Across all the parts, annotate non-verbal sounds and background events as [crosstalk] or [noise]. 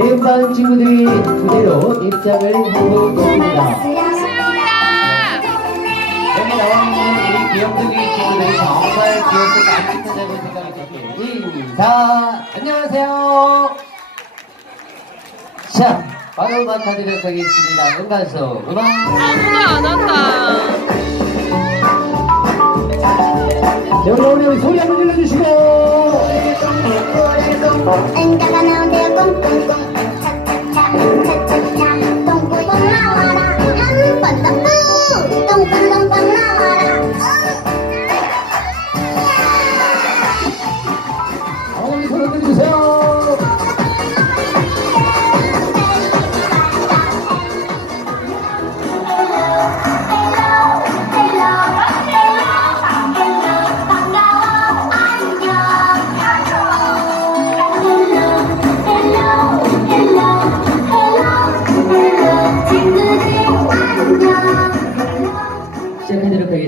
매운반 친구들이 무대로 입장을 하고 있습니다. 여기 나와 있는 우리 귀염둥이 친구들이 정말 귀엽고 깜찍하다고 생각이 들고 인사 안녕하세요. 자, 바로 맡아드리도록 하겠습니다. 음반소 음악 아무도 안 한다. 여러분 오늘 소리 한번 질러주시고 엔가가 나온대요 꽁꽁꽁 Thank you.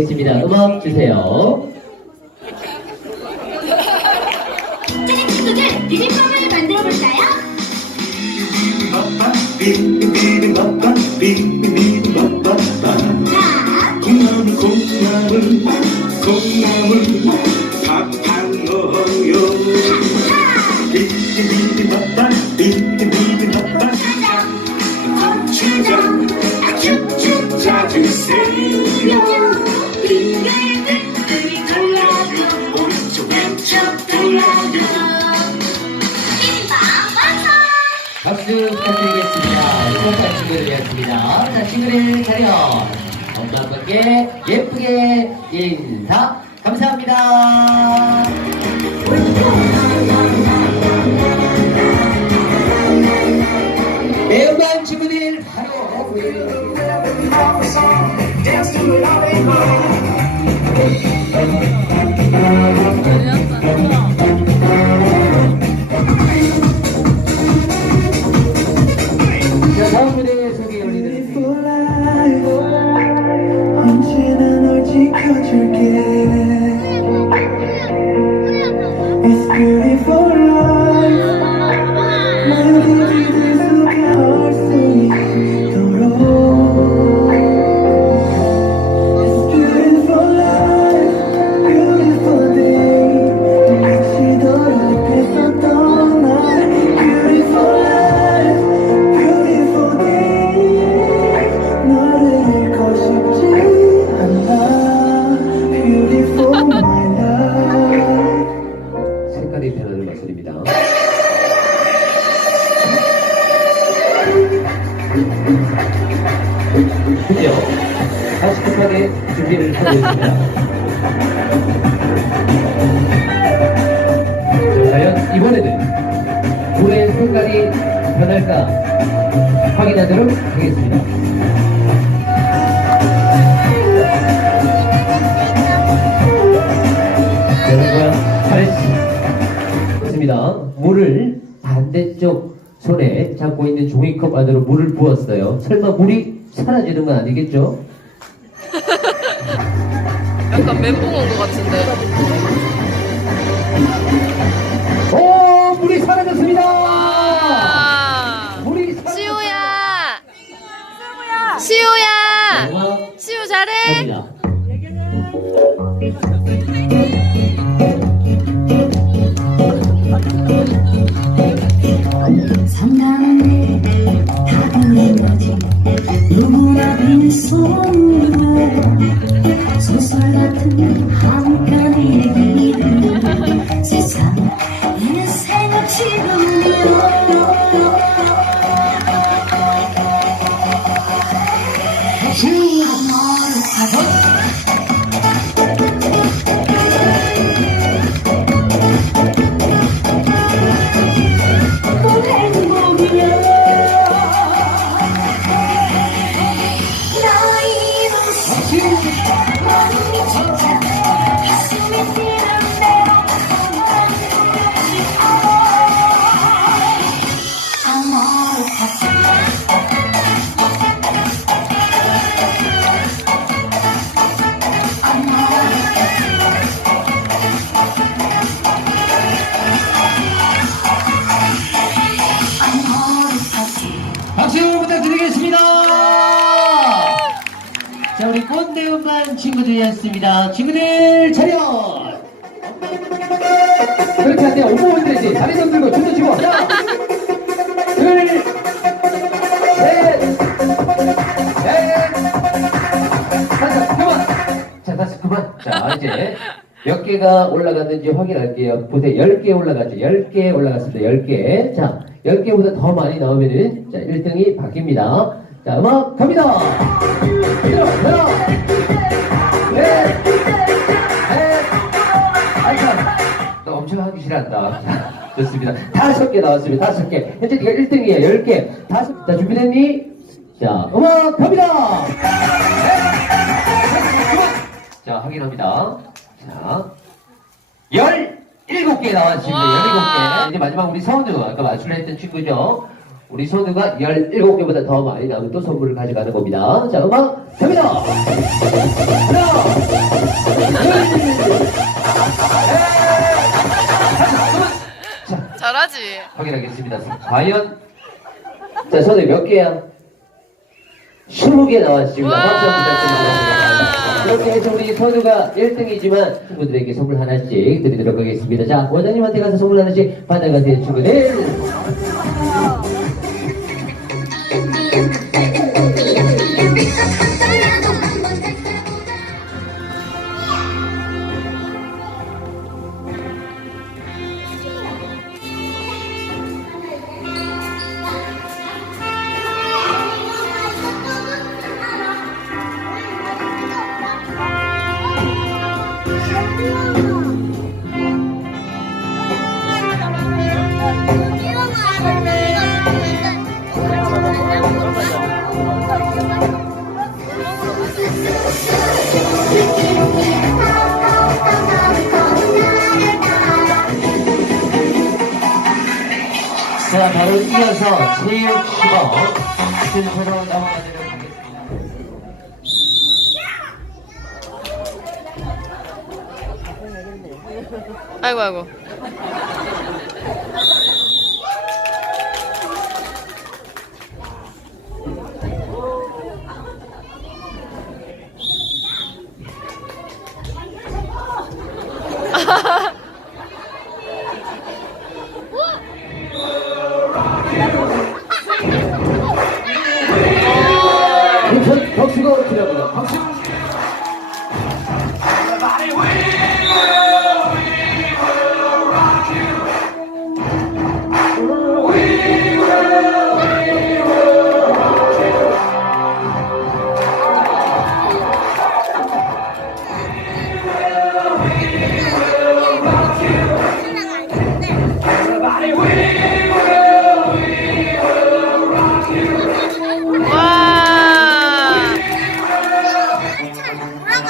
하겠습니다. 음악 주세요. 저희 친구들 비빔밥을 만들어 볼까요? 자, 콩나물 콩나물 콩나물 박수 부탁드리겠습니다. 이번판 친구들이었습니다. 자, 친구들 차렷. 엄마 아빠께 예쁘게 인사. 감사합니다. 매운반 친구들 바로 자, 준비를. 자, 과연 이번에는 물의 색깔이 변할까 확인하도록 하겠습니다. 물을 반대쪽 손에 잡고 있는 종이컵 안으로 물을 부었어요. 설마 물이 사라지는 건 아니겠죠? [laughs] 약간 멘붕 온 것 같은데. 오, 물이 사라졌습니다. 아, 물이 사라졌습니다. 시우야! 시우야! 음악 시우 잘해? 갑니다. 상담은 다그린 거지 누구나 빈손으로 소설 같 꽃내음반 친구들이었습니다. 친구들 차렷! 그렇게 할때 오고 올때지 다리 손 들고 춤도 추고 하나, 둘, 셋, 넷, 다섯, 그만! 자, 다시 그만. 자, 이제 몇 개가 올라갔는지 확인할게요. 보세요. 10개 올라갔죠. 10개 올라갔습니다. 10개. 자, 10개보다 더 많이 나오면은, 자, 1등이 바뀝니다. 자, 음악 갑니다! 하나, 엄청 하기 싫어한다. 자, 좋습니다. 다섯 개 나왔습니다. 다섯 개. 현재 네가 1등이에요. 10개. 다섯. 자, 준비됐니? 자, 음악 갑니다! 자, 확인합니다. 자, 17개 나왔습니다. 와. 17개. 이제 마지막 우리 선우, 아까 맞추려 했던 친구죠. 우리 선우가 17개보다 더 많이 나오면 또 선물을 가져가는 겁니다. 자, 음악 갑니다! 하나, 둘, 셋, 자, 잘하지. 확인하겠습니다. 과연, 자, 선우 몇 개야? 20개 나왔습니다. 와. 박수 한번 부탁드립니다. 이렇게 해서 우리 선우가 1등이지만 친구들에게 선물 하나씩 드리도록 하겠습니다. 자, 원장님한테 가서 선물 하나씩 받아가세요, 친구들. 자, 바로 이어서 체육 시범 순서로 넘어가도록 하겠습니다. 아이고, 아이고.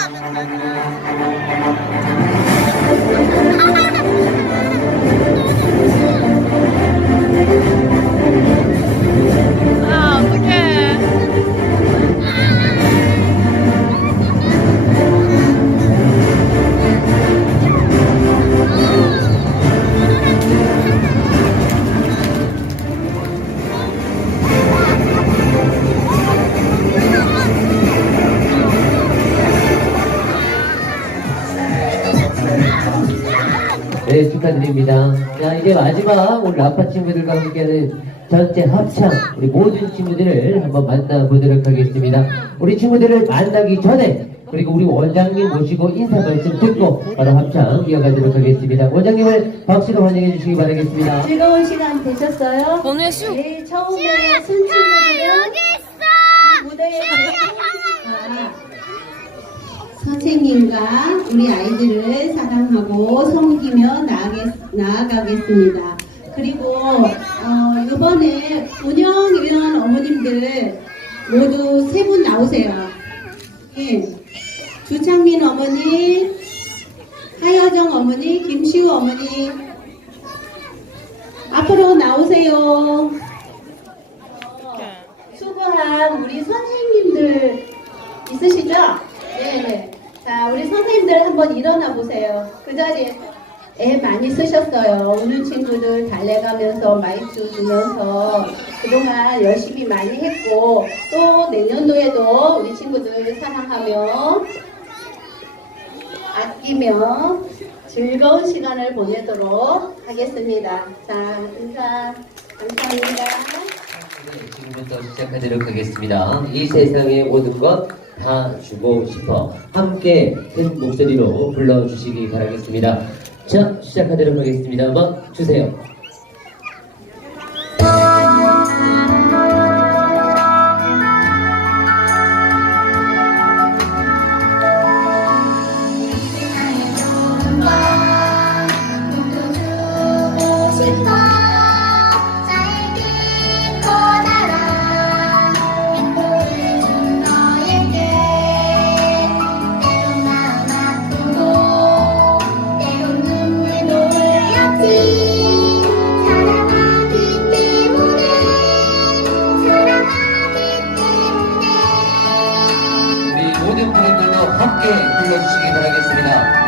아, 네, 축하드립니다. 자, 이제 마지막 우리 라파 친구들과 함께하는 전체 합창, 우리 모든 친구들을 한번 만나보도록 하겠습니다. 우리 친구들을 만나기 전에, 그리고 우리 원장님 모시고 인사 말씀 듣고 바로 합창 이어가도록 하겠습니다. 원장님을 박수로 환영해 주시기 바라겠습니다. 즐거운 시간 되셨어요? 번호에 슈. 네, 처음에 순 친구들은 우리 무대에 아, 선생님과 우리 아이들을 사랑하고 섬기며 나아가, 나아가겠 습니다. 그리고 어, 이번에 운영위원 어머님들 모두 세 분 나오세요. 예. 주창민 어머니, 하여정 어머니, 김시우 어머니 앞으로 나오세요. 수고한 우리 선생님들 있으시죠? 네. 자, 우리 선생님들 한번 일어나 보세요. 그 자리에 애 많이 쓰셨어요. 우는 친구들 달래가면서 마이크 주면서 그동안 열심히 많이 했고 또 내년도에도 우리 친구들 사랑하며 아끼며 즐거운 시간을 보내도록 하겠습니다. 자, 인사 감사합니다. 네, 지금부터 시작하도록 하겠습니다. 이 세상의 모든 것 다 주고 싶어. 함께 큰 목소리로 불러주시기 바라겠습니다. 자, 시작하도록 하겠습니다. 음악 주세요. 함께 불러주시기 바라겠습니다.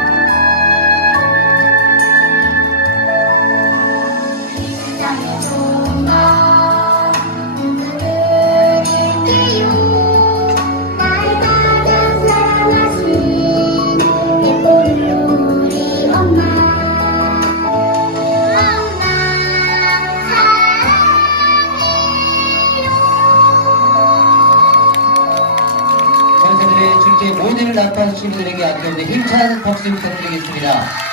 박수 부탁드리겠습니다. 자,